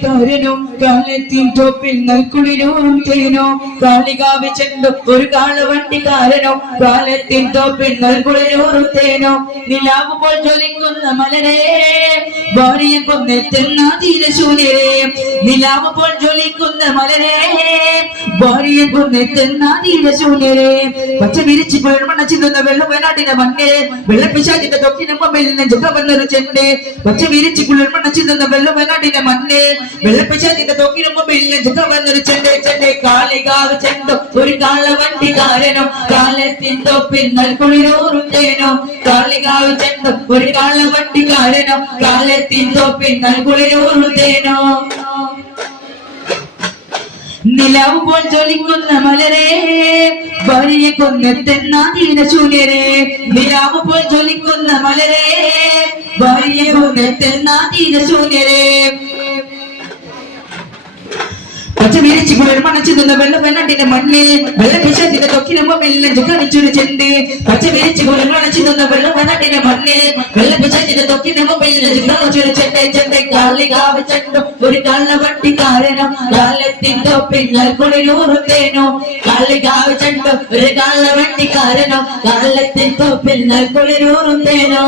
വണ്ടിക്കാരനും കാലത്തിൻ ടോപ്പിൽ കുളിരും തേനോ? കാളികാവ് ചെണ്ടു ഒരു കാള വണ്ടിക്കാരനോ? കാലത്തിൻ ടോപ്പിൽ കുളിരും തേനോ? നിലാവ് പോൽ ജ്വലിക്കുന്ന മലരേ ഭാര്യ കൊന്നെത്തുന്ന തീരശൂന്യരെ നിലാവ് ജ്വലിക്കുന്ന മലരെ ഭാര്യയെ കൊന്നെത്തുന്ന ശൂന്യരെ. പച്ച വിരിച്ച് പെൺമണ്ണ ചിന്തുന്ന വെള്ളം വയനാട്ടിന്റെ മണ്ണിലെ വെള്ളപ്പിശാചിന്റെ തൊക്കിന് മുമ്പിൽ നെഞ്ചുക വന്നൊരു ചെണ്ട്. പച്ച വിരിച്ച് കുളിർമണ്ണ ചിന്തുന്ന വെള്ളം വയനാട്ടിന്റെ മണ്ണ് വെള്ളപ്പിശാചിന്റെ തൊക്കിന് മുമ്പിൽ നെഞ്ചുക വന്നൊരു ചെണ്ട് ചെണ്ട്. കാളികാവ് ചെണ്ടോ ഒരു കാള വണ്ടിക്കാരനോ. കാലത്തിൻ തൊപ്പിൽ നൽകുളിരോറും തേനോ കാളികാവ് ചെണ്ടോ ഒരു കാള വണ്ടിക്കാരനോ. കാലത്തിൻ തൊപ്പിൽ നൽകുളിരോറും തേനോ നിലാവ് പോൽ ജ്വലിക്കുന്ന മലരെ ഭാര്യയെ കൊന്നെത്തുന്ന ദീനശൂന്യരെ നിലാവ് പോൽ ജ്വലിക്കുന്ന മലരെ ഭാര്യയെ കൊന്നെത്തുന്ന ദീനശൂന്യരെ പച്ച വിരിച്ചു കുളിർമണച്ചു നിന്ന വെള്ള വെള്ളാട്ടിന്റെ മണ്ണിൽ വെള്ള പിശാചിന്റെ തൊക്കിന് മുമ്പിൽ നെഞ്ചു കാണിച്ചൊരു ചെണ്ട് പച്ച വിരിച്ചു കുളിർമണച്ചു നിന്ന വെള്ള വെള്ളാട്ടിന്റെ മണ്ണിൽ വെള്ള പിന്നൽ കുളിരൂറുത്തേനോ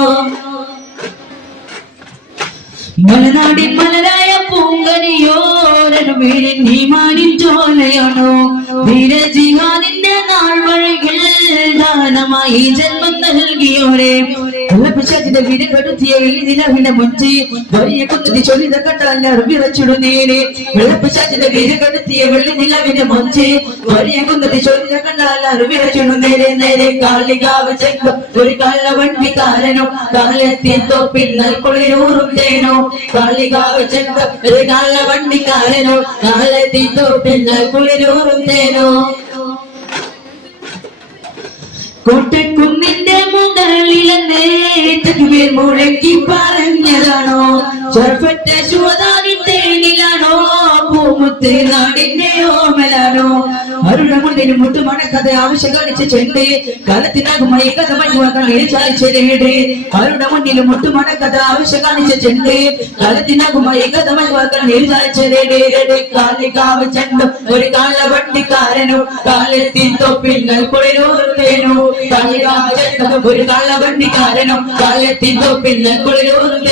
മലനാടിൻ മലരായ പൂങ്കനിയോരനു വീടിൻ നീമാനിൻ ചോലയാണോ? വീരജിഹാനിന്റെ നാൾ വഴികൾ ദാനമായി ജന്മം നൽകിയോരെ. പിശാചിന്റെ വീരപ്പെടുത്തിയ വെള്ളിനിലവിന്റെ മുഞ്ചി. വലിയ കുന്നതി ചൊല്ലിത കണ്ടാൽ വിറച്ചിടുന്നേരെ വെള്ളപ്പിശാചിന്റെ വീരപ്പെടുത്തിയ വെള്ളിനിലവിന്റെ മുഞ്ചി. വലിയ കുന്നതി ചൊല്ലിത കണ്ടാൽ വിറച്ചിടുന്നേരെ നേരെ കാളികാവ് ഒരു കള്ള വണ്ടിക്കാരനോ കാലത്തിൻ തോപ്പിൽ നൽകുളിരൂറും തേനോ. കാളികാവ് ഒരു കള്ള കാലത്തിൻ തോപ്പിൽ നൽകുളിരൂറും തേനോ. കോട്ടക്കുന്നിന്റെ തക്ബീർ മുഴക്കി പറഞ്ഞതാണോ? ചെറുപ്പത്തെ തേനിലാണോ പൂമുത്ത് നാടിന്റെ ഓമലാണോ അരുണമുള്ളിന് മുട്ടുമണക്കഥ ആവശ്യം കാണിച്ച ചെണ്ട് കാലത്തിനാകുമായി കഥ മഞ്ഞുവാക്കാൻ ചാലിച്ചേരേട് അരുടെ മുന്നിൽ മുട്ടുമണക്കഥ ആവശ്യം കാണിച്ച ചെണ്ട് കാലത്തിനാകുമായി കഥ മഞ്ഞുവാക്കാൻ ചാലിച്ചേരേട് കാലികാവ് ചെണ്ടും ഒരു കാള വണ്ടിക്കാരനും കാലത്തിൻ തൊപ്പിൽ കുളിരൂർത്തേനു കാളികാവ് ചെണ്ടും ഒരു കാള വണ്ടിക്കാരനും കാലത്തിൻ തൊപ്പിൽ കുളിരൂർത്തേനു